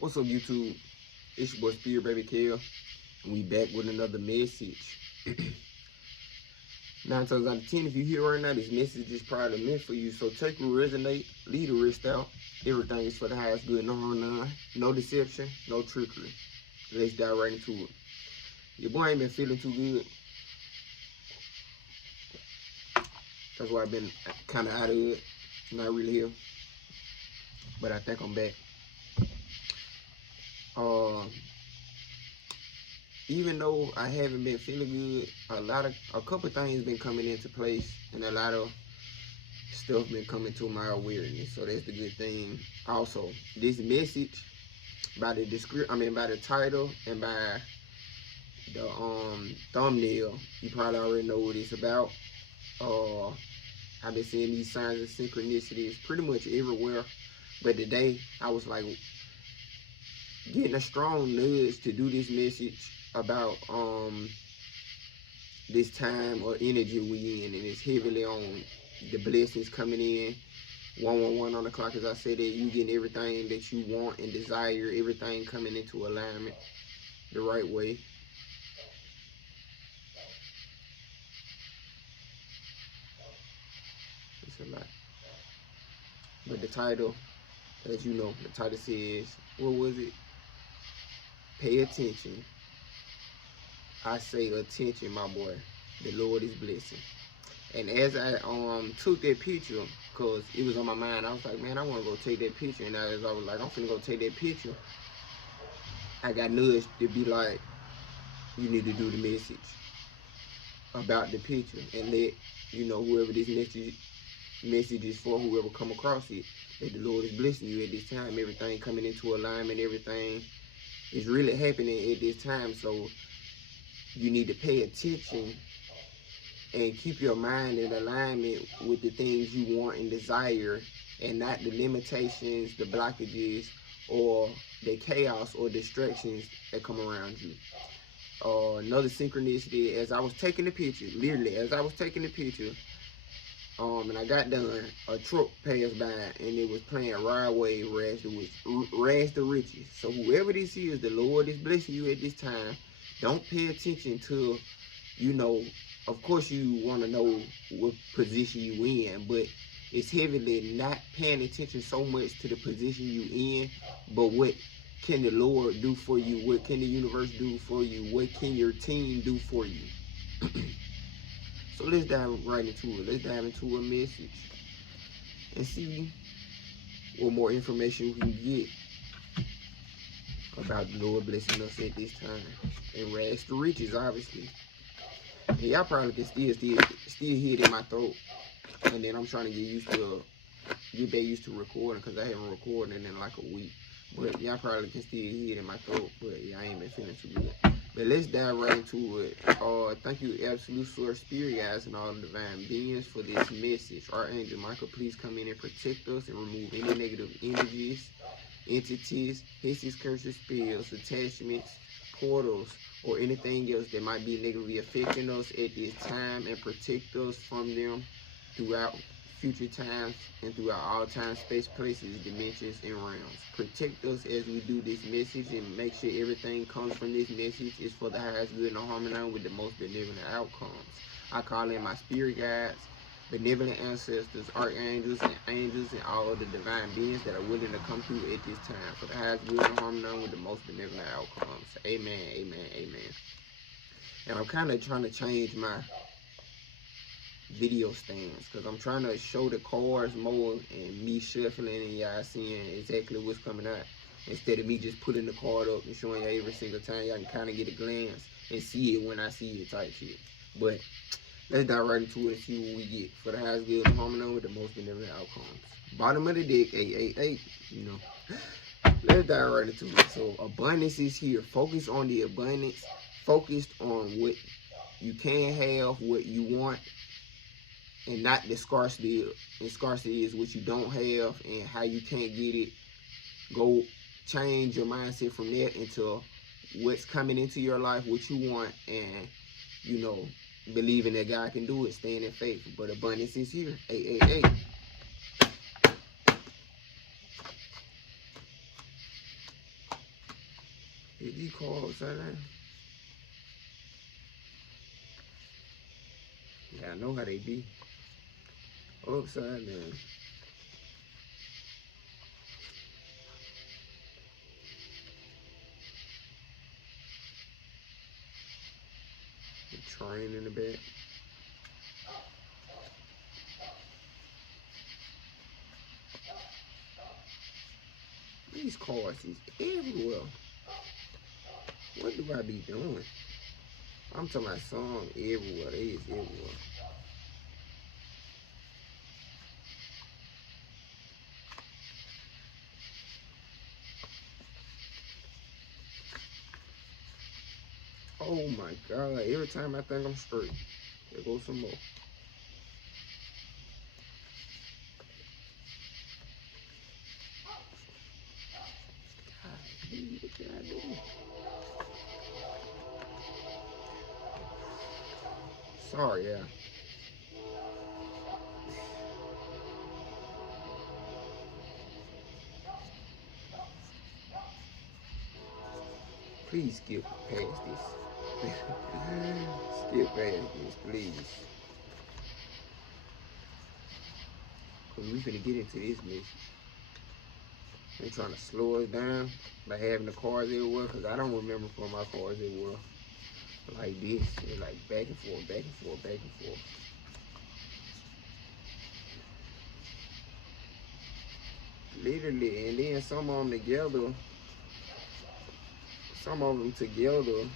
What's up, YouTube? It's your boy Spirit Baby Kale, and we back with another message. 9 times out of 10, if you hear right now, this message is probably meant for you. So take what resonate, leave the rest out. Everything is for the highest good, no harm, none. No deception, no trickery. Let's dive right into it. Your boy ain't been feeling too good. That's why I've been kind of out of it. Not really here, but I think I'm back. Uh, Even though I haven't been feeling good, a couple things been coming into place, and a lot of stuff been coming to my awareness. So that's the good thing. Also, this message by the by the title and by the thumbnail, you probably already know what it's about. I've been seeing these signs of synchronicities pretty much everywhere, but today I was like getting a strong nudge to do this message about this time or energy we in, and it's heavily on the blessings coming in. 111 on the clock, as I said, that you getting everything that you want and desire, everything coming into alignment the right way. It's a lot. But the title, as you know, the title says, what was it? Pay attention. I say attention, my boy. The Lord is blessing. And as I took that picture, cause it was on my mind, I was like, man, I want to go take that picture. And as I was like, I'm finna go take that picture, I got nudged to be like, you need to do the message about the picture and let whoever this message is for, whoever come across it, that the Lord is blessing you at this time. Everything coming into alignment, everything is really happening at this time. So you need to pay attention and keep your mind in alignment with the things you want and desire, and not the limitations, the blockages, or the chaos or distractions that come around you. Another synchronicity, as I was taking the picture, literally as I was taking the picture, and I got done, a truck passed by and it was playing Ride Wave, Rags to Riches. So whoever this is, the Lord is blessing you at this time. Don't pay attention to, of course you want to know what position you in, but it's heavily not paying attention so much to the position you in, but what can the Lord do for you? What can the universe do for you? What can your team do for you? So let's dive right into it. Let's dive into a message and see what more information we can get about the Lord blessing us at this time. And rags to riches, obviously. And y'all probably can still hear it in my throat. And then I'm trying to get back used to recording, because I haven't recorded in like a week. But y'all probably can still hear it in my throat. But yeah, I ain't been feeling too good. But let's dive right into it. Thank you, Absolute Source, Spirit Guides, and all the divine beings for this message. Archangel Michael, please come in and protect us and remove any negative energies, entities, hisses, curses, spells, attachments, portals, or anything else that might be negatively affecting us at this time, and protect us from them throughout future times and throughout all time, space, places, dimensions, and realms. Protect us as we do this message, and make sure everything comes from this message is for the highest good and harmony with the most benevolent outcomes. I call in my spirit guides, benevolent ancestors, archangels, and angels, and all of the divine beings that are willing to come through at this time for the highest good and harmony with the most benevolent outcomes. Amen, amen, amen. And I'm kind of trying to change my video stands, because I'm trying to show the cards more and me shuffling and y'all seeing exactly what's coming out, instead of me just putting the card up and showing y'all every single time. Y'all can kind of get a glance and see it when I see it type shit. But let's dive right into it and see what we get for the highest good and harmony with the most benevolent outcomes. Bottom of the deck, 888, let's dive right into it. So abundance is here. Focus on the abundance. Focused on what you can have, what you want, and not the scarcity. And scarcity is what you don't have and how you can't get it. Go change your mindset from that into what's coming into your life, what you want, and believing that God can do it, staying in faith. But abundance is here. 888. Hit these cards upside down. Yeah, I know how they be. Upside down. The train in the back. These cards is everywhere. What do I be doing? I'm talking about some everywhere. They is everywhere. Oh my God. Every time I think I'm straight, there goes some more. God, what did I do? Sorry, yeah. Please skip past this. Skip past this, please. Cause we finna get into this mess. They're trying to slow us down by having the cards everywhere, cause I don't remember for my cards everywhere like this. They're like back and forth, back and forth, back and forth. Literally, and then some of them together. Some of them together,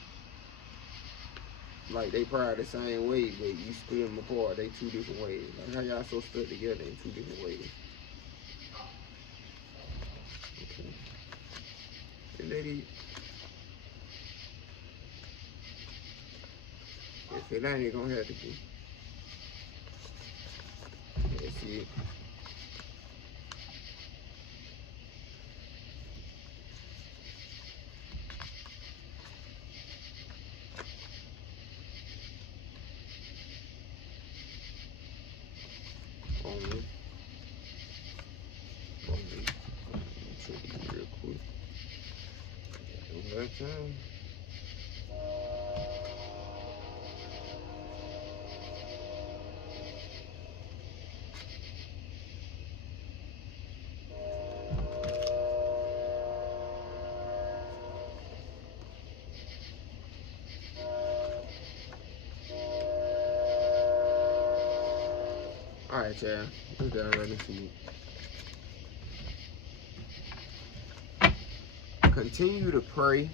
like they probably the same way, but you split them apart. They two different ways. Like how y'all so stuck together in two different ways. Okay. And lady, if it ain't, it gonna have to be. That's it. Only. Check it real quick. That time. Alright, y'all. Let's get ready to continue to pray.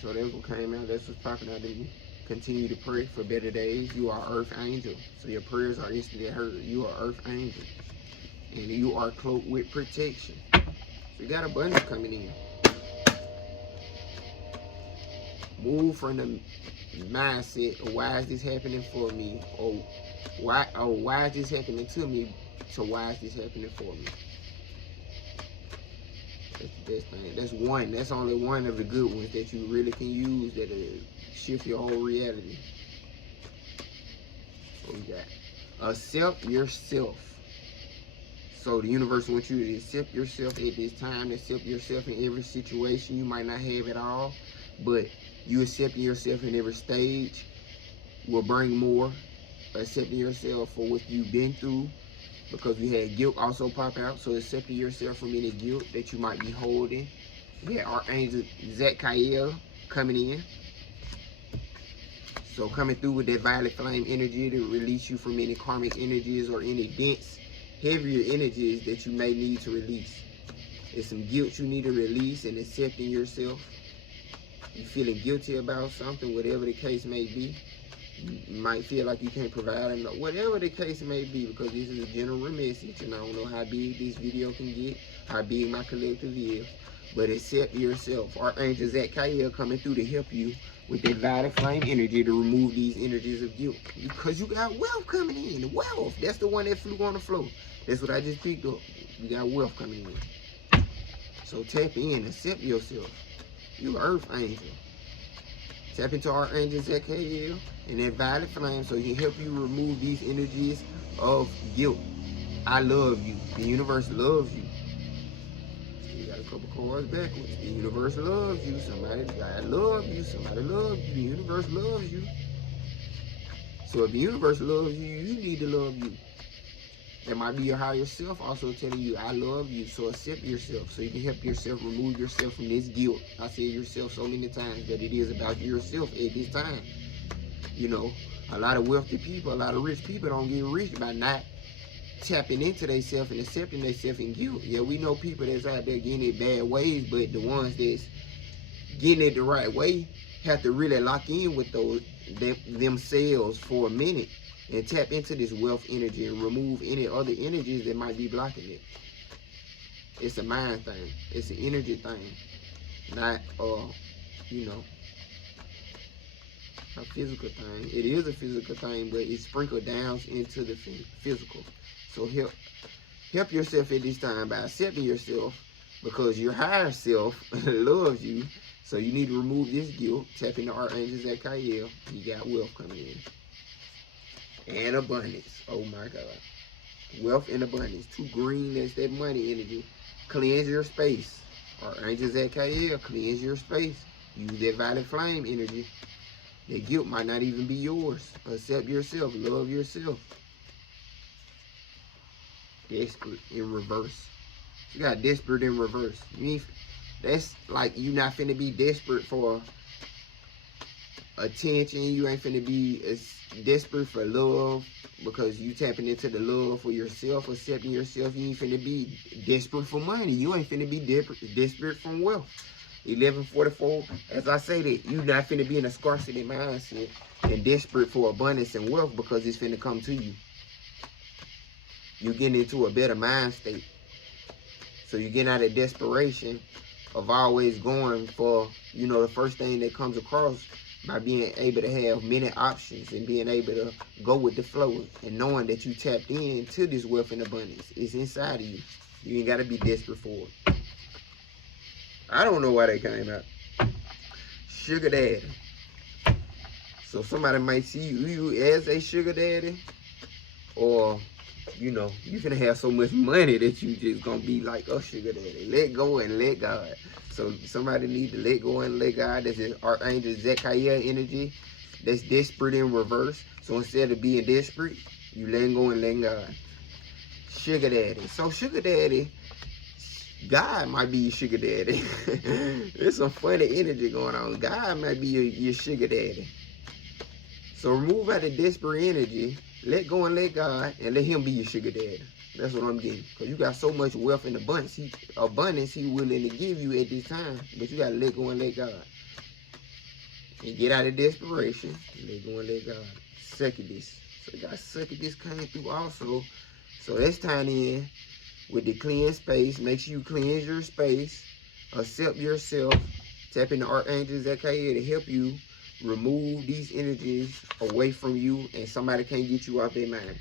So that's what came out. That's what's popping out of you. Continue to pray for better days. You are Earth Angel. So your prayers are instantly heard. You are Earth Angel. And you are cloaked with protection. So you got abundance coming in. Move from the mindset of why is this happening for me, or why is this happening to me, to why is this happening for me. That's the best thing. That's one. That's only one of the good ones that you really can use that'll shift your whole reality. What we got? Accept yourself. So the universe wants you to accept yourself at this time, accept yourself in every situation. You might not have it all, but you accepting yourself in every stage will bring more. Accepting yourself for what you've been through, because we had guilt also pop out. So accepting yourself from any guilt that you might be holding. We had Archangel Zadkiel coming in. So coming through with that violet flame energy to release you from any karmic energies or any dense, heavier energies that you may need to release. There's some guilt you need to release, and accepting yourself. You feeling guilty about something, whatever the case may be. You might feel like you can't provide enough, whatever the case may be, because this is a general message, and I don't know how big this video can get, how big my collective is, but accept yourself. Archangel Zadkiel coming through to help you with that violet flame energy to remove these energies of guilt, because you got wealth coming in. Wealth, that's the one that flew on the floor. That's what I just picked up. You got wealth coming in. So tap in, accept yourself. You Earth Angel. Tap into Archangel Zadkiel and that violet flame so he can help you remove these energies of guilt. I love you. The universe loves you. So you gotta couple cards backwards. The universe loves you. Somebody, God loves you. Somebody loves you. The universe loves you. So if the universe loves you, you need to love you. That might be your higher self also telling you, I love you. So accept yourself so you can help yourself remove yourself from this guilt. I said yourself so many times that it is about yourself at this time. You know, a lot of wealthy people, a lot of rich people don't get rich by not tapping into themselves and accepting themselves in guilt. Yeah, we know people that's out there getting it bad ways, but the ones that's getting it the right way have to really lock in with themselves for a minute and tap into this wealth energy and remove any other energies that might be blocking it. It's a mind thing. It's an energy thing, not you know, a physical thing. It is a physical thing, but it's sprinkled down into the physical. So help yourself at this time by accepting yourself, because your higher self loves you. So you need to remove this guilt. Tap into Archangel Zadkiel. You got wealth coming in. And abundance. Oh my God. Wealth and abundance. 2 green, that's that money energy. Cleanse your space. Archangel Zadkiel, cleanse your space. Use that violet flame energy. That guilt might not even be yours. Accept yourself. Love yourself. Desperate in reverse. You got desperate in reverse. That's like you not finna be desperate for attention. You ain't finna be as desperate for love because you tapping into the love for yourself, accepting yourself. You ain't finna be desperate for money. You ain't finna be desperate from wealth. 1144, as I say that, you not finna be in a scarcity mindset and desperate for abundance and wealth because it's finna come to you. You getting into a better mind state. So you get out of desperation of always going for, you know, the first thing that comes across, by being able to have many options and being able to go with the flow and knowing that you tapped into this wealth and abundance. It's inside of you. You ain't got to be desperate for it. I don't know why they came out. Sugar daddy. So somebody might see you as a sugar daddy, or, you know, you finna have so much money that you just gonna be like a sugar daddy. Let go and let God. So somebody need to let go and let God. That's his Archangel Zadkiel energy. That's desperate in reverse. So instead of being desperate, you letting go and letting God. Sugar daddy. So sugar daddy, God might be your sugar daddy. There's some funny energy going on. God might be your sugar daddy. So remove out the desperate energy, let go and let God, and let him be your sugar daddy. That's what I'm getting. Because you got so much wealth and abundance he willing to give you at this time. But you got to let go and let God. And get out of desperation. Let go and let God. Succubus. So you got succubus coming through also. So that's tying in with the clean space. Make sure you cleanse your space. Accept yourself. Tap into Archangel Zadkiel to help you remove these energies away from you, and somebody can't get you off their mind.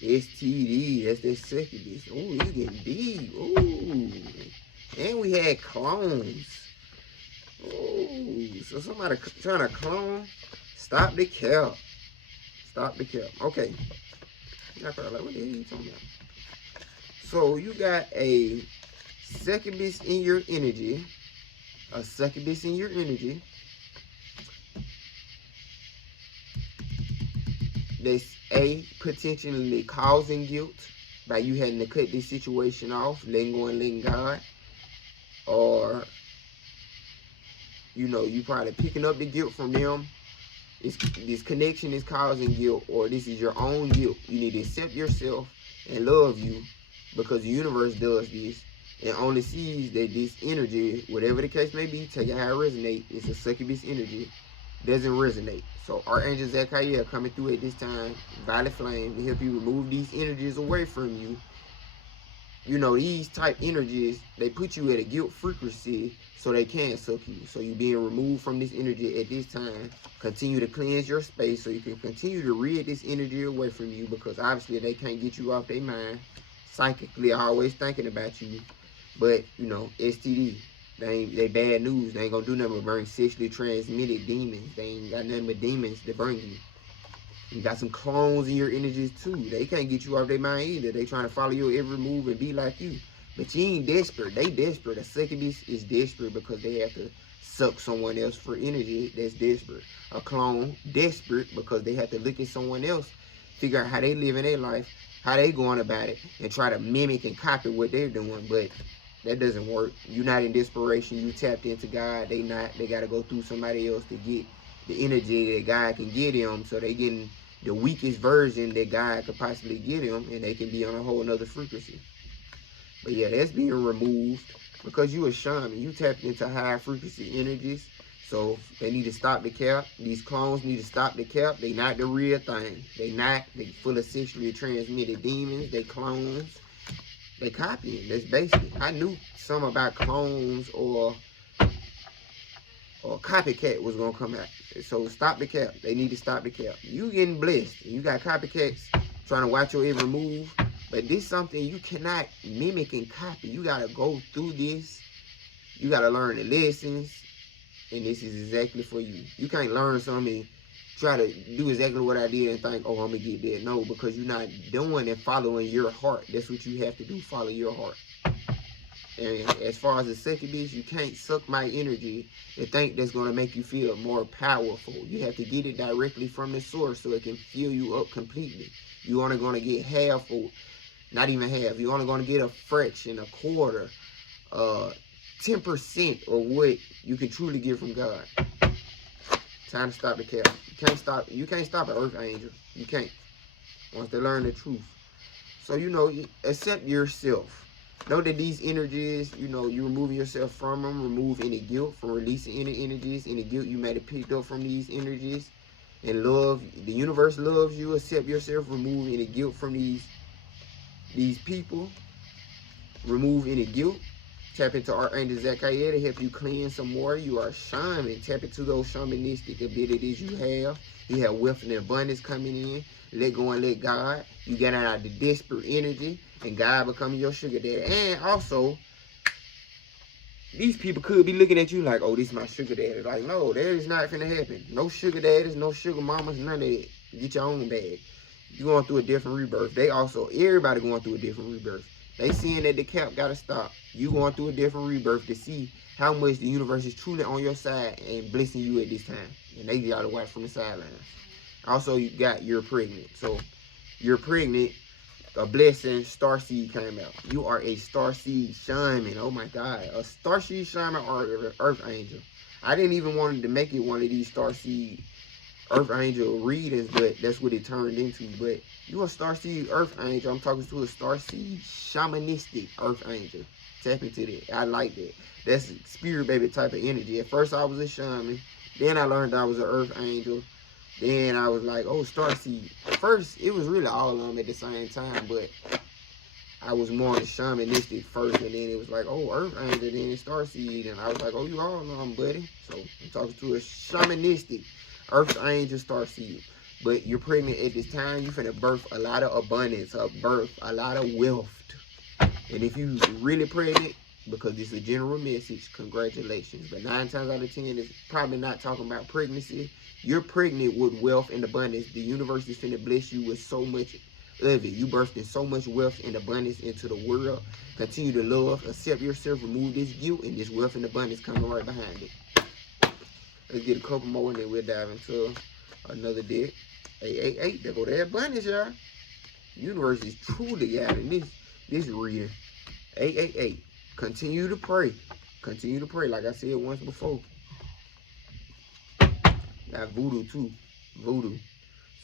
STD, that's that succubus. Oh, it's getting deep. Oh, and we had clones. Oh, so somebody trying to clone. Stop the cap. Stop the cap. Okay. Like, what the hell are you talking about? So you got a succubus in your energy. A succubus in your energy. That's potentially causing guilt by you having to cut this situation off, letting go and letting God. Or, you know, you probably picking up the guilt from them. This connection is causing guilt, or this is your own guilt. You need to accept yourself and love you, because the universe does this and only sees that this energy, whatever the case may be, take it how it resonates, it's a succubus energy, doesn't resonate. So Archangel Zadkiel coming through at this time, violet flame, to help you remove these energies away from you. You know, these type energies, they put you at a guilt frequency so they can't suck you. So you being removed from this energy at this time. Continue to cleanse your space so you can continue to rid this energy away from you, because obviously they can't get you off their mind. Psychically always thinking about you. But, you know, STD, they bad news. They ain't gonna do nothing but bring sexually transmitted demons. They ain't got nothing but demons to bring you. You got some clones in your energies too. They can't get you off their mind either. They trying to follow your every move and be like you. But you ain't desperate. They desperate. A succubus is desperate because they have to suck someone else for energy. That's desperate. A clone, desperate because they have to look at someone else, figure out how they live in their life, how they going about it, and try to mimic and copy what they're doing. But that doesn't work. You're not in desperation. You tapped into God. They not. They got to go through somebody else to get the energy that God can get them. So they getting the weakest version that God could possibly get them, and they can be on a whole nother frequency. But yeah, that's being removed because you a shaman. You tapped into high frequency energies. So they need to stop the cap. These clones need to stop the cap. They not the real thing. They not. They full of sexually transmitted demons. They clones. They copying. That's basic. I knew some about clones or copycat was gonna come out. So stop the cap. They need to stop the cap. You getting blessed. You got copycats trying to watch your every move. But this is something you cannot mimic and copy. You gotta go through this. You gotta learn the lessons. And this is exactly for you. You can't learn something and try to do exactly what I did and think, oh, I'm gonna get there. No, because you're not doing and following your heart. That's what you have to do. Follow your heart. And as far as the succubus, you can't suck my energy and think that's going to make you feel more powerful. You have to get it directly from the source so it can fill you up completely. You're only going to get half, or not even half. You're only going to get a fraction, a quarter, 10% of what you can truly get from God. Time to stop the cap. You can't stop an earth angel. You can't. Once they learn the truth. So, accept yourself. Know that these energies, you're removing yourself from them. Remove any guilt from releasing any energies, any guilt you may have picked up from these energies. And love, the universe loves you. Accept yourself. Remove any guilt from these people. Remove any guilt. Tap into Archangel Zachiel to help you cleanse some more. You are a shaman. Tap into those shamanistic abilities you have. You have wealth and abundance coming in. Let go and let God. You get out of the desperate energy. And God becoming your sugar daddy. And also, these people could be looking at you like, oh, this is my sugar daddy. Like, no, that is not finna happen. No sugar daddies, no sugar mamas, none of that. Get your own bag. You're going through a different rebirth. Everybody going through a different rebirth. They seeing that the cap got to stop. You going through a different rebirth to see how much the universe is truly on your side and blessing you at this time. And they got to watch from the sidelines. Also, you're pregnant. So, you're pregnant. A blessing, starseed came out. You are a starseed shaman. Oh my God. A starseed shaman or an earth angel. I didn't even want to make it one of these starseed earth angel readings, but that's what it turned into. But you a starseed earth angel. I'm talking to a starseed shamanistic earth angel. Tap into that. I like that. That's spirit baby type of energy. At first I was a shaman. Then I learned I was an earth angel. Then I was like, oh, starseed. First, it was really all of them at the same time, but I was more on the shamanistic first, and then it was like, oh, earth angel, then it's starseed, and I was like, oh, you all know them, buddy. So I'm talking to a shamanistic earth angel starseed. But you're pregnant at this time, you're finna birth a lot of abundance, a lot of wealth. And if you really pregnant, because it's a general message, congratulations. But 9 times out of 10, it's probably not talking about pregnancy. You're pregnant with wealth and abundance. The universe is finna bless you with so much of it. You birthed in so much wealth and abundance into the world. Continue to love, accept yourself, remove this guilt, and this wealth and abundance coming right behind it. Let's get a couple more and then we'll dive into another deck. 888, there go that abundance, y'all. Universe is truly guiding this reading. 888. Continue to pray. Continue to pray, like I said once before. Got voodoo too. Voodoo.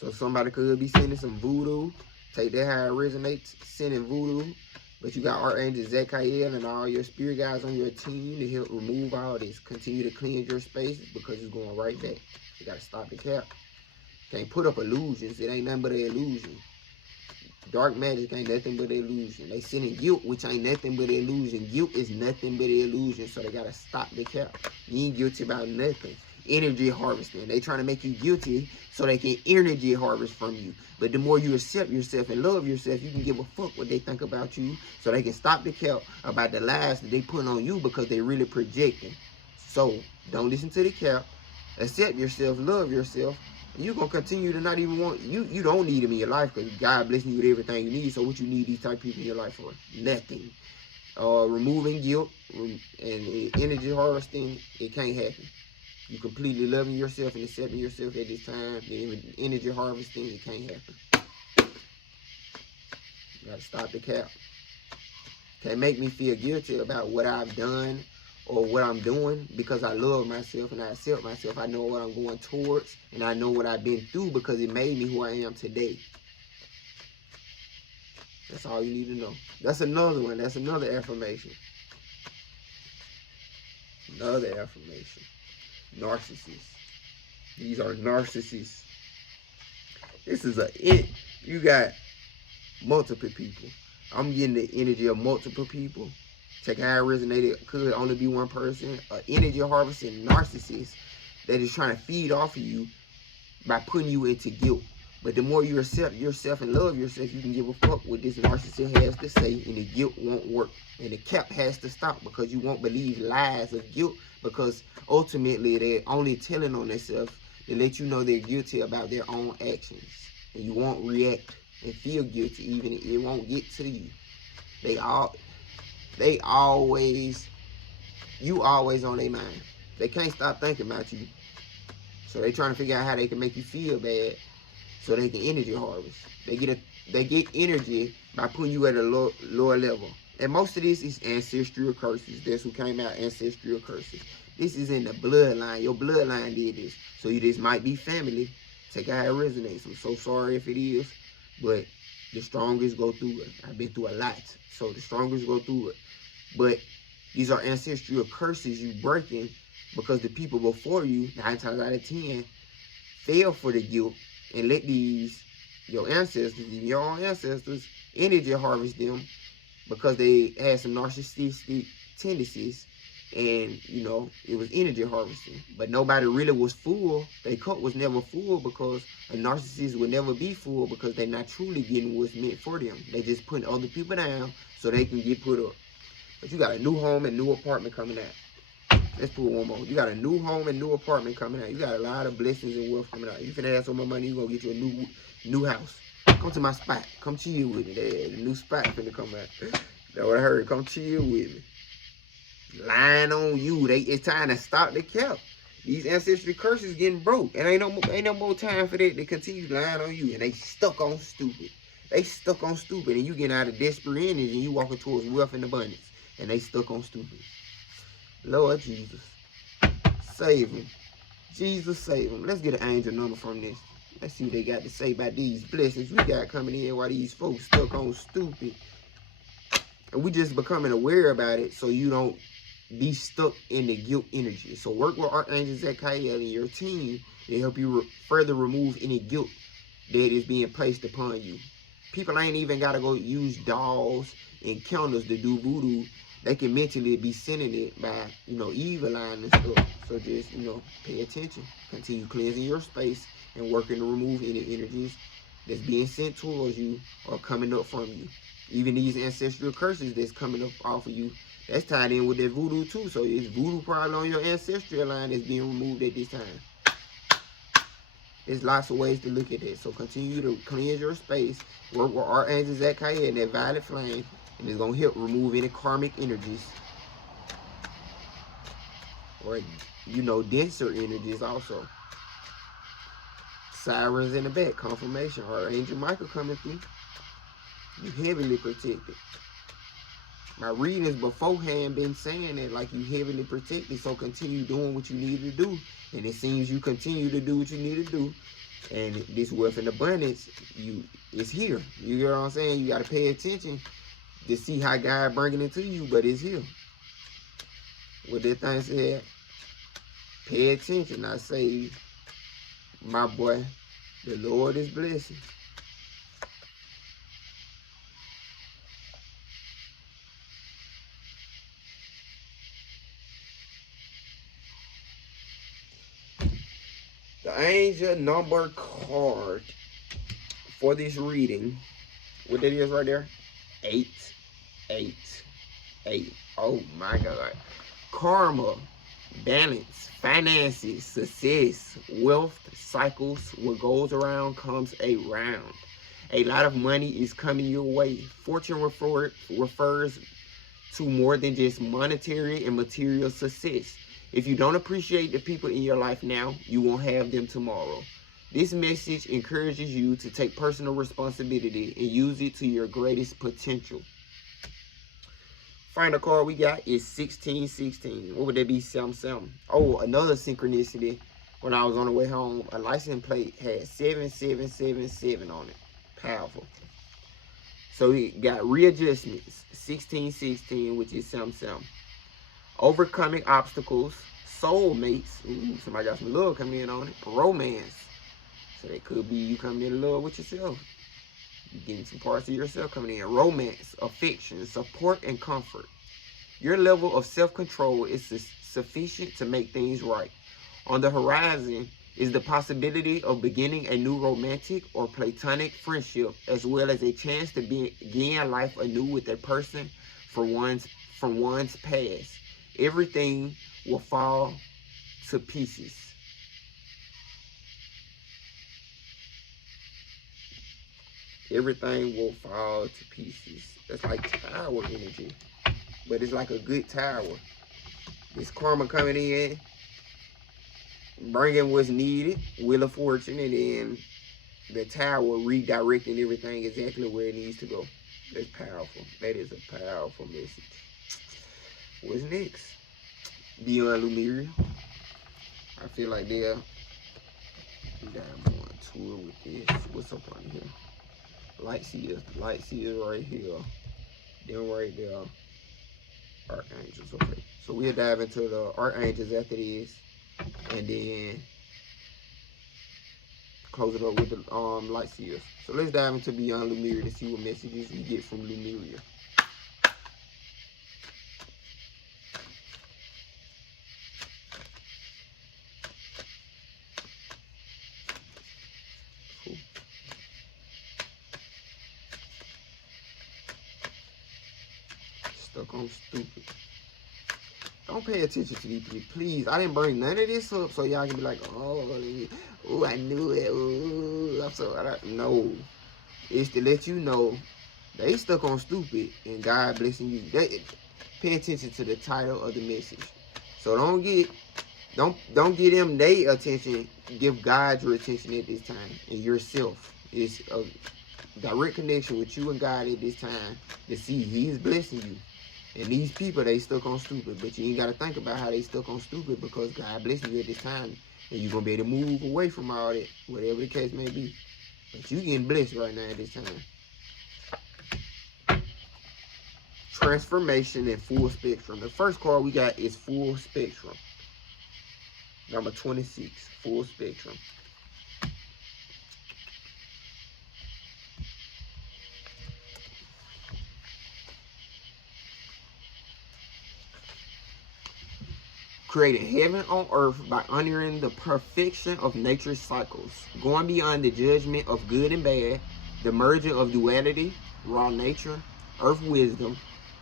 So somebody could be sending some voodoo. Take that how it resonates, sending voodoo. But you got Archangel Zachiel and all your spirit guides on your team to help remove all this. Continue to cleanse your spaces because it's going right back. You got to stop the cap. Can't put up illusions. It ain't nothing but an illusion. Dark magic ain't nothing but an illusion. They sending guilt, which ain't nothing but an illusion. Guilt is nothing but an illusion. So they got to stop the cap. You ain't guilty about nothing. Energy harvesting. They trying to make you guilty so they can energy harvest from you. But the more you accept yourself and love yourself, you can give a fuck what they think about you, so they can stop the cap about the lies that they put on you because they really projecting. So don't listen to the cap. Accept yourself, love yourself, You're gonna continue to not even want you don't need them in your life because God blessing you with everything you need. So what you need these type of people in your life for? Nothing. Removing guilt and energy harvesting, it can't happen. You completely loving yourself and accepting yourself at this time. The energy harvesting, it can't happen. You gotta stop the cap. Can't make me feel guilty about what I've done or what I'm doing because I love myself and I accept myself. I know what I'm going towards and I know what I've been through because it made me who I am today. That's all you need to know. That's another one. That's another affirmation. Another affirmation. Narcissists. These are narcissists. This is it. You got multiple people. I'm getting the energy of multiple people. Check how it resonated. Could only be one person. An energy harvesting narcissist that is trying to feed off of you by putting you into guilt. But the more you accept yourself and love yourself, you can give a fuck what this narcissist has to say, and the guilt won't work. And the cap has to stop because you won't believe lies of guilt because ultimately they're only telling on themselves to let you know they're guilty about their own actions. And you won't react and feel guilty even if it won't get to you. You always on their mind. They can't stop thinking about you. So they trying to figure out how they can make you feel bad so they can energy harvest. They get energy by putting you at a lower level. And most of this is ancestral curses. That's who came out, ancestral curses. This is in the bloodline. Your bloodline did this. So this might be family. Take out how it resonates. I'm so sorry if it is. But the strongest go through it. I've been through a lot. So the strongest go through it. But these are ancestral curses you breaking because the people before you, 9 times out of 10, fell for the guilt and let your own ancestors, energy harvest them because they had some narcissistic tendencies and, it was energy harvesting. But nobody really was full. Their cup was never full because a narcissist would never be full because they're not truly getting what's meant for them. They just putting other people down so they can get put up. But you got a new home and new apartment coming out. Let's put one more. You got a new home and new apartment coming out. You got a lot of blessings and wealth coming out. You finna have so much money, you gonna get you a new house. Come to my spot. Come chill with me. The new spot finna come out. That's what I heard. Come chill with me. Lying on you. It's time to stop the cap. These ancestral curses getting broke. And ain't no more time for that to continue lying on you. And they stuck on stupid. They stuck on stupid. And you getting out of desperate energy and you walking towards wealth and abundance. And they stuck on stupid. Lord Jesus, save them. Jesus, save them. Let's get an angel number from this. Let's see what they got to say about these blessings we got coming in while these folks stuck on stupid. And we just becoming aware about it so you don't be stuck in the guilt energy. So work with Archangel Zadkiel and your team to help you further remove any guilt that is being placed upon you. People ain't even got to go use dolls and candles to do voodoo. They can mentally be sending it by, evil eye and stuff. So just, pay attention. Continue cleansing your space and working to remove any energies that's being sent towards you or coming up from you. Even these ancestral curses that's coming up off of you, that's tied in with that voodoo too. So it's voodoo probably on your ancestral line that's being removed at this time. There's lots of ways to look at that. So continue to cleanse your space. Work with Archangel Zadkiel and that violet flame. And it's going to help remove any karmic energies. Or, denser energies also. Sirens in the back, confirmation. Archangel Michael coming through. You heavily protected. My readings beforehand been saying that like you heavily protected. So continue doing what you need to do. And it seems you continue to do what you need to do. And this wealth and abundance, it's here. You get what I'm saying? You got to pay attention to see how God bringing it to you, but it's here. With that thing said, pay attention. I say, my boy, the Lord is blessing. The angel number card for this reading, what that is right there? 888. Oh my God. Karma balance, finances, success, wealth, cycles. What goes around comes around. A lot of money is coming your way. Fortune refers to more than just monetary and material success. If you don't appreciate the people in your life now, you won't have them tomorrow. This message encourages you to take personal responsibility and use it to your greatest potential. Final card we got is 1616. What would that be? 77. Oh, another synchronicity. When I was on the way home, a license plate had 7777 on it. Powerful. So we got readjustments, 1616, which is 77. Overcoming obstacles, soulmates. Ooh, somebody got some love coming in on it. Romance. So that could be you coming in love with yourself. You getting some parts of yourself coming in. Romance, affection, support, and comfort. Your level of self-control is sufficient to make things right. On the horizon is the possibility of beginning a new romantic or platonic friendship, as well as a chance to begin life anew with a person from one's past. Everything will fall to pieces. Everything will fall to pieces. That's like tower energy, but it's like a good tower. This karma coming in, bringing what's needed, wheel of fortune, and then the tower redirecting everything exactly where it needs to go. That's powerful. That is a powerful message. What's next? Beyond Lemuria. I feel like they're on tour with this. What's up on here? Light seers right here. Then right there, archangels. Okay, so we'll dive into the archangels after this, and then close it up with the light seers. So let's dive into Beyond Lemuria to see what messages we get from Lemuria. Cool. Stuck on stupid. Don't pay attention to these people, please. I didn't bring none of this up so y'all can be like, oh, I knew it. Oh, I'm so, no. It's to let you know they stuck on stupid and God blessing you. Pay attention to the title of the message. So don't get them their attention. Give God your attention at this time and yourself. It's a direct connection with you and God at this time to see He's blessing you. And these people, they stuck on stupid, but you ain't got to think about how they stuck on stupid because God blessing you at this time, and you're going to be able to move away from all that, whatever the case may be. But you getting blessed right now at this time. Transformation and full spectrum. The first card we got is full spectrum. Number 26, full spectrum. Creating heaven on earth by honoring the perfection of nature's cycles, going beyond the judgment of good and bad, the merger of duality, raw nature, earth wisdom,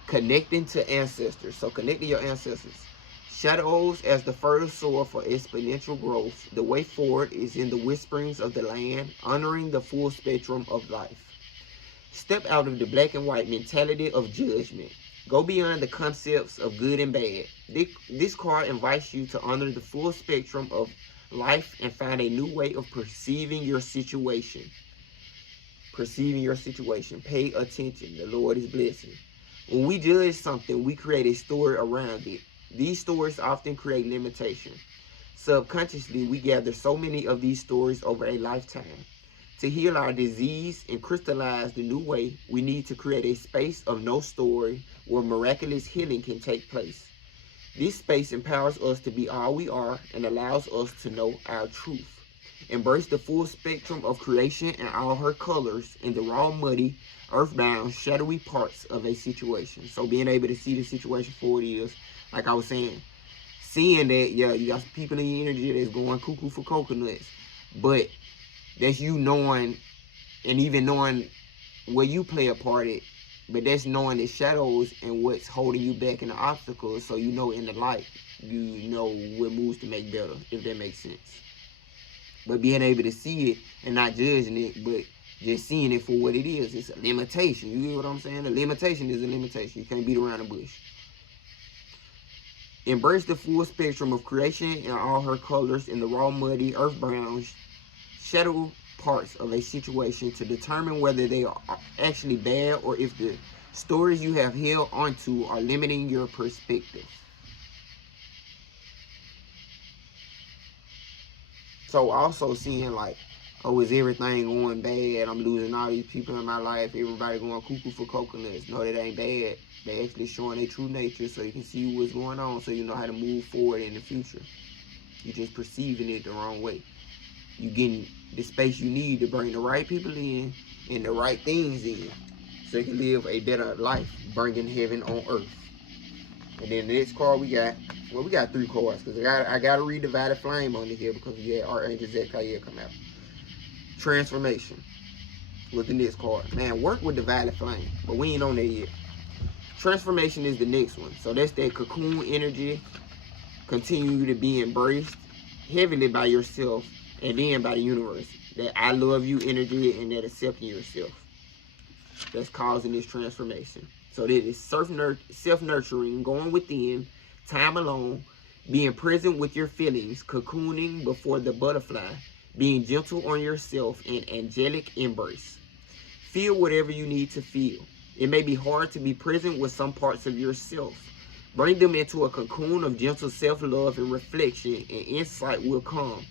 connecting to ancestors. So connect to your ancestors. Shadows as the fertile soil for exponential growth. The way forward is in the whisperings of the land, honoring the full spectrum of life. Step out of the black and white mentality of judgment. Go beyond the concepts of good and bad. This card invites you to honor the full spectrum of life and find a new way of perceiving your situation. Perceiving your situation. Pay attention. The Lord is blessing. When we judge something, we create a story around it. These stories often create limitation. Subconsciously, we gather so many of these stories over a lifetime. To heal our disease and crystallize the new way, we need to create a space of no story where miraculous healing can take place. This space empowers us to be all we are and allows us to know our truth. Embrace the full spectrum of creation and all her colors in the raw, muddy, earthbound, shadowy parts of a situation. So being able to see the situation for what it is, like I was saying, seeing that, yeah, you got some people in your energy that's going cuckoo for coconuts, but that's you knowing, and even knowing where you play a part at, But that's knowing the shadows and what's holding you back and the obstacles, so you know in the light, you know what moves to make better, if that makes sense. But being able to see it and not judging it, but just seeing it for what it is. It's a limitation. You get what I'm saying? A limitation is a limitation. You can't beat around the bush. Embrace the full spectrum of creation in all her colors in the raw, muddy, earth brown, shadow parts of a situation to determine whether they are actually bad or if the stories you have held onto are limiting your perspective. So also seeing like, oh, is everything going bad? I'm losing all these people in my life. Everybody going cuckoo for coconuts. No, that ain't bad. They actually showing their true nature so you can see what's going on, so you know how to move forward in the future. You're just perceiving it the wrong way. You getting the space you need to bring the right people in and the right things in so you can live a better life, bringing heaven on earth. And then the next card we got, well, we got 3 cards because I got to read Divided Flame on here because we had Archangel Zechael come out. Transformation with the next card. Man, work with Divided Flame, but we ain't on there yet. Transformation is the next one. So that's that cocoon energy. Continue to be embraced heavily by yourself and then by the universe. That I love you energy and that accepting yourself. That's causing this transformation. So that is self-nurturing, going within, time alone, being present with your feelings, cocooning before the butterfly, being gentle on yourself, and angelic embrace. Feel whatever you need to feel. It may be hard to be present with some parts of yourself. Bring them into a cocoon of gentle self-love and reflection, and insight will come.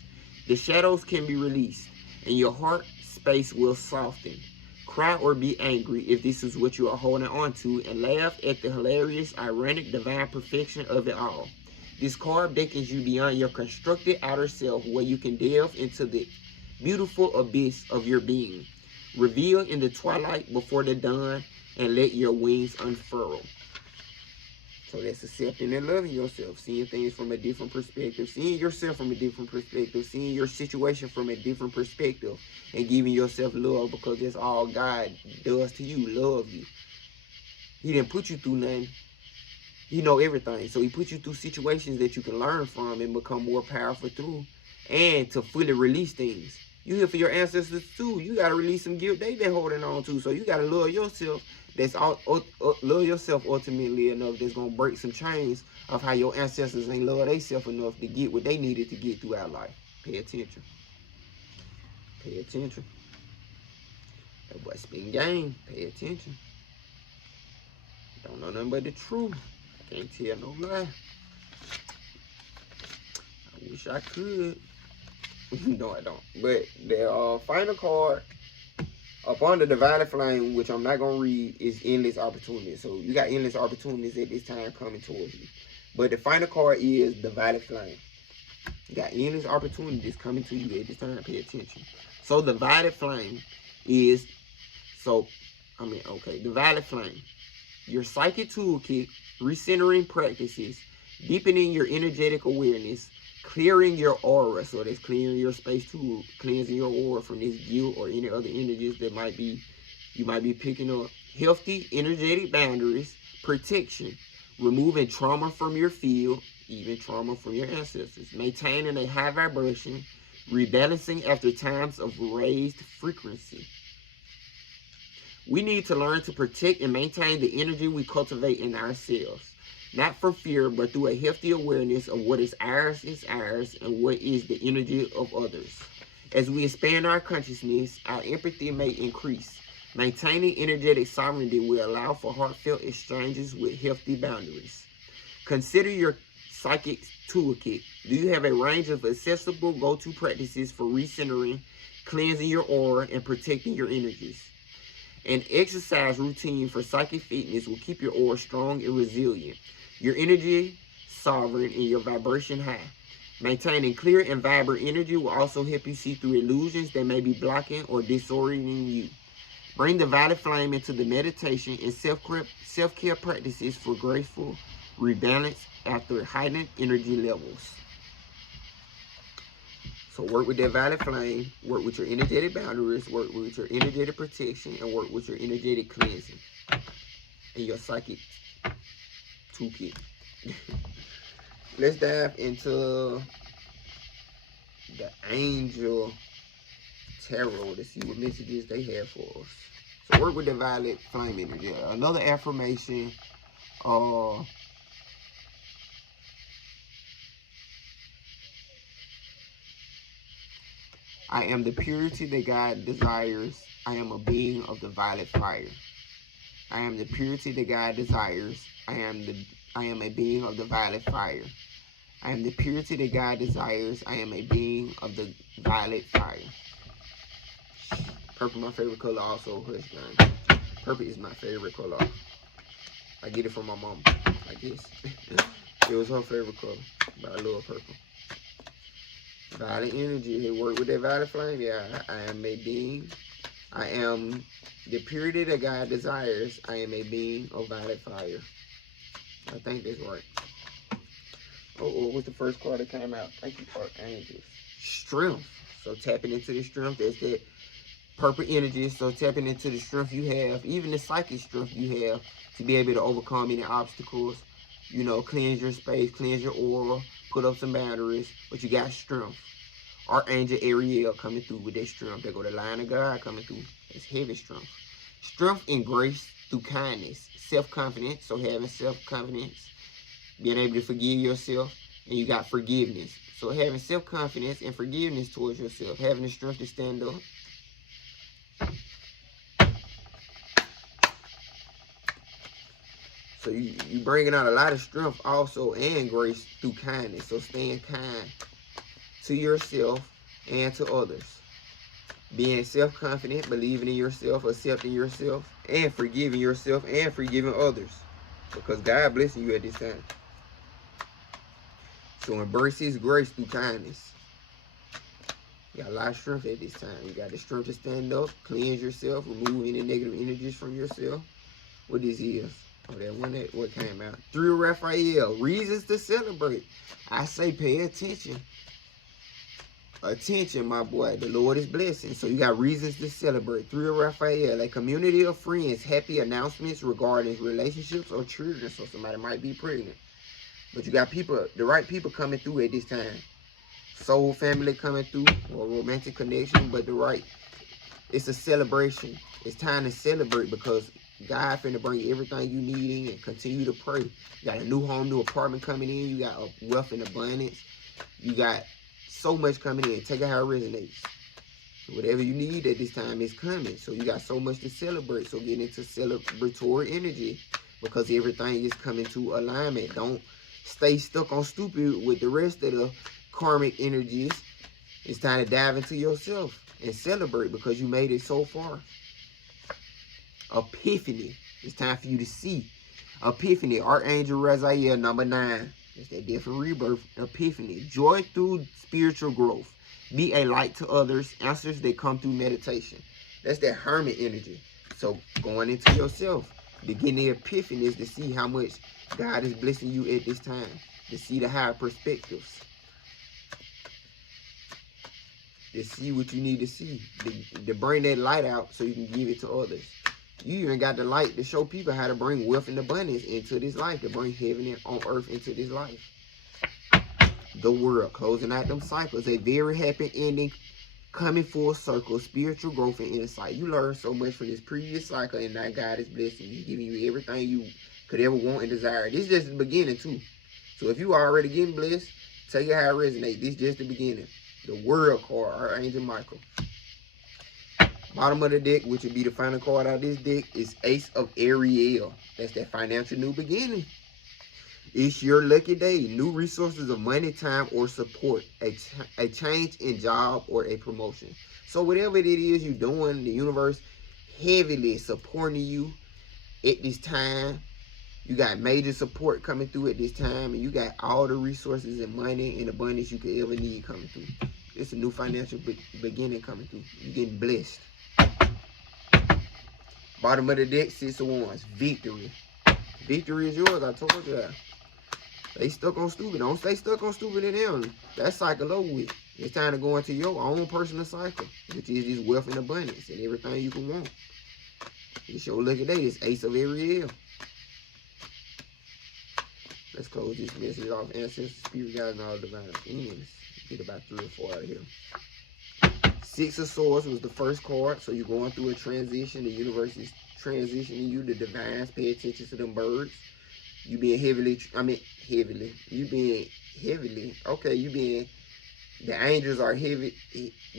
The shadows can be released, and your heart space will soften. Cry or be angry if this is what you are holding on to, and laugh at the hilarious, ironic, divine perfection of it all. This card beckons you beyond your constructed outer self, where you can delve into the beautiful abyss of your being. Reveal in the twilight before the dawn, and let your wings unfurl. So that's accepting and loving yourself, seeing things from a different perspective, seeing yourself from a different perspective, seeing your situation from a different perspective, and giving yourself love, because that's all God does to you, love you. He didn't put you through nothing. He know everything. So he put you through situations that you can learn from and become more powerful through, and to fully release things. You here for your ancestors too. You got to release some guilt they've been holding on to. So you got to love yourself. That's all. Love yourself ultimately enough. That's gonna break some chains of how your ancestors ain't love themselves enough to get what they needed to get throughout life. Pay attention. Pay attention. That boy spin game. Pay attention. Don't know nothing but the truth. I can't tell no lie. I wish I could. No, I don't. But the final card upon the Divided Flame, which I'm not going to read, is Endless Opportunities. So you got endless opportunities at this time coming towards you. But the final card is Divided Flame. You got endless opportunities coming to you at this time. Pay attention. So Divided Flame is, Divided Flame. Your psychic toolkit, recentering practices, deepening your energetic awareness, clearing your aura. So that's clearing your space too, cleansing your aura from this guilt or any other energies that you might be picking up. Healthy energetic boundaries, protection, removing trauma from your field, even trauma from your ancestors, maintaining a high vibration, rebalancing after times of raised frequency. We need to learn to protect and maintain the energy we cultivate in ourselves. Not from fear, but through a healthy awareness of what is ours, and what is the energy of others. As we expand our consciousness, our empathy may increase. Maintaining energetic sovereignty will allow for heartfelt exchanges with healthy boundaries. Consider your psychic toolkit. Do you have a range of accessible go-to practices for recentering, cleansing your aura, and protecting your energies? An exercise routine for psychic fitness will keep your aura strong and resilient, your energy sovereign, and your vibration high. Maintaining clear and vibrant energy will also help you see through illusions that may be blocking or disorienting you. Bring the Divided Flame into the meditation and self-care practices for graceful rebalance after heightened energy levels. So work with that Divided Flame, work with your energetic boundaries, work with your energetic protection, and work with your energetic cleansing. in your psychic toolkit. Let's dive into the Angel Tarot to see what messages they have for us. So work with the violet flame energy. Another affirmation. I am the purity that God desires. I am a being of the violet fire. I am the purity that God desires. I am a being of the violet fire. I am the purity that God desires. I am a being of the violet fire. Purple, my favorite color, also hush line. Purple is my favorite color. I get it from my mom, I guess. It was her favorite color, but I love purple. Violet energy, it work with that violet flame. Yeah, I am a being. I am the purity that God desires. I am a being of violet fire. I think that's right. Oh, what was the first card that came out? Thank you, Archangels. Strength. So tapping into the strength, that's that purple energy. So tapping into the strength you have, even the psychic strength you have to be able to overcome any obstacles. You know, cleanse your space, cleanse your aura, put up some boundaries, but you got strength. Archangel Ariel coming through with that strength. They go the line of God coming through. It's heavy strength. Strength and grace through kindness. Self-confidence, so having self-confidence. Being able to forgive yourself, and you got forgiveness. So having self-confidence and forgiveness towards yourself. Having the strength to stand up. So you bringing out a lot of strength also and grace through kindness. So staying kind to yourself and to others. Being self-confident, believing in yourself, accepting yourself, and forgiving yourself and forgiving others. Because God blessing you at this time. So embrace His grace through kindness. You got a lot of strength at this time. You got the strength to stand up, cleanse yourself, remove any negative energies from yourself. What this is? Oh, that one that what came out. 3 of Raphael, reasons to celebrate. I say pay attention. Attention, my boy. The Lord is blessing. So you got reasons to celebrate. 3 of Raphael, a community of friends, happy announcements regarding relationships or children. So somebody might be pregnant. But you got people, the right people coming through at this time. Soul family coming through, or romantic connection, but the right. It's a celebration. It's time to celebrate because God finna bring everything you need in and continue to pray. You got a new home, new apartment coming in. You got a wealth and abundance. You got so much coming in. Take it how it resonates. Whatever you need at this time is coming. So you got so much to celebrate. So get into celebratory energy because everything is coming to alignment. Don't stay stuck on stupid with the rest of the karmic energies. It's time to dive into yourself and celebrate because you made it so far. Epiphany. It's time for you to see. Epiphany. Archangel Raziel, number 9. It's that different rebirth. Epiphany. Joy through spiritual growth. Be a light to others. Answers that come through meditation. That's that hermit energy. So going into yourself. Begin the epiphanies to see how much God is blessing you at this time. To see the higher perspectives. To see what you need to see. To bring that light out so you can give it to others. You even got the light to show people how to bring wealth and abundance into this life. To bring heaven on earth into this life. The world. Closing out them cycles. A very happy ending. Coming full circle. Spiritual growth and insight. You learned so much from this previous cycle. And now God is blessing you. Giving you everything you could ever want and desire. This is just the beginning too. So if you already getting blessed. Tell you how it resonates. This is just the beginning. The world card. Archangel Michael. Bottom of the deck, which would be the final card out of this deck, is Ace of Ariel. That's that financial new beginning. It's your lucky day. New resources of money, time, or support. A change in job or a promotion. So whatever it is you're doing, the universe heavily supporting you at this time. You got major support coming through at this time. And you got all the resources and money and abundance you could ever need coming through. It's a new financial beginning coming through. You're getting blessed. Bottom of the deck, 6 of Wands. Victory. Victory is yours. I told you that. They stuck on stupid. Don't stay stuck on stupid in them. That cycle over with. It's time to go into your own personal cycle, which is this wealth and abundance and everything you can want. It's your lucky day. This Ace of Ariel. Let's close this message off. Ancestors, spirit guides, and all divine ends. Get about 3 or 4 out of here. 6 of Swords was the first card. So you're going through a transition. The universe is transitioning you. The divines, pay attention to them birds. You being heavily. The angels are heavy.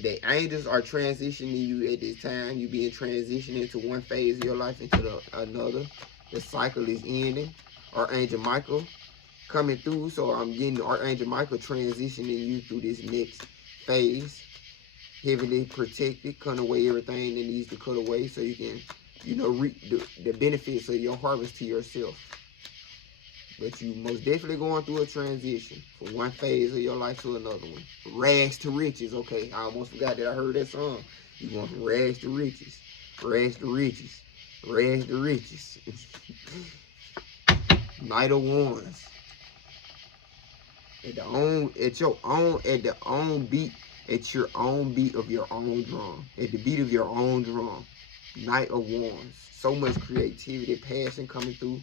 The angels are transitioning you at this time. You being transitioned into one phase of your life into another. The cycle is ending. Archangel Michael coming through. So I'm getting Archangel Michael transitioning you through this next phase. Heavily protected, cut away everything that needs to cut away so you can, reap the benefits of your harvest to yourself. But you most definitely going through a transition from one phase of your life to another one. Rags to riches. Okay, I almost forgot that I heard that song. You going from rags to riches. Rags to riches. Rags to riches. Knight of Wands. At your own beat of your own drum. At the beat of your own drum. Knight of Wands. So much creativity, passion coming through.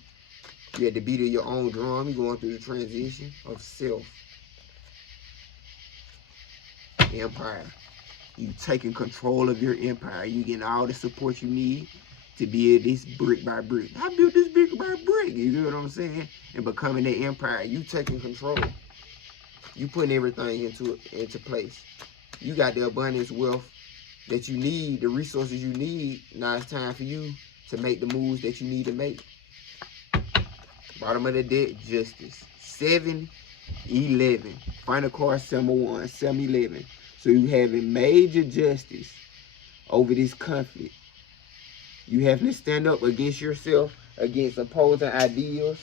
You at the beat of your own drum. You're going through the transition of self. Empire. You taking control of your empire. You getting all the support you need to build this brick by brick. I built this brick by brick. You know what I'm saying? And becoming the empire. You taking control. You putting everything into place. You got the abundance wealth that you need, the resources you need. Now it's time for you to make the moves that you need to make. Bottom of the deck, Justice. 7-11. Final card, 7-1, 7-11. So you having major justice over this conflict. You having to stand up against yourself, against opposing ideals,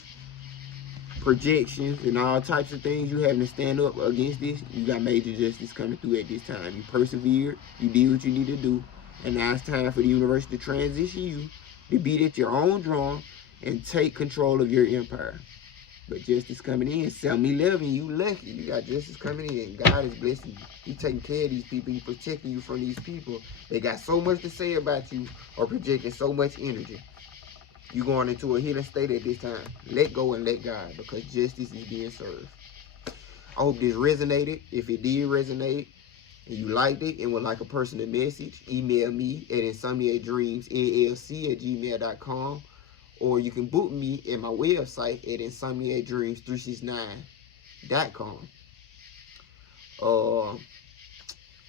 projections, and all types of things. You having to stand up against this. You got major justice coming through at this time. You persevered. You did what you need to do. And now it's time for the universe to transition you to beat at your own drum and take control of your empire. But justice coming in, 7-11, you lucky. You got justice coming in. God is blessing you. He's taking care of these people. He's protecting you from these people. They got so much to say about you or projecting so much energy. You're going into a healing state at this time. Let go and let God, because justice is being served. I hope this resonated. If it did resonate and you liked it and would like a personal message, email me at insomniacdreamsllc@gmail.com. Or you can book me at my website at insomniacdreams369.com.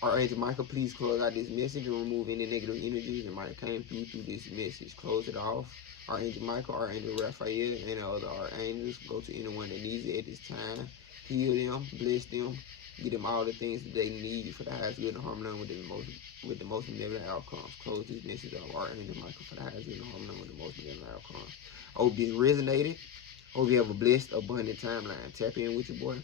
Archangel Michael, please close out this message and remove any negative energies that might have came through this message. Close it off. Archangel Michael, Archangel Raphael, and other archangels, go to anyone that needs it at this time. Heal them, bless them, give them all the things that they need for the highest good and harmony with the most benevolent outcomes. Close this message of Archangel Michael for the highest good and harmony with the most benevolent outcomes. I hope this resonated. Hope you have a blessed, abundant timeline. Tap in with your boy.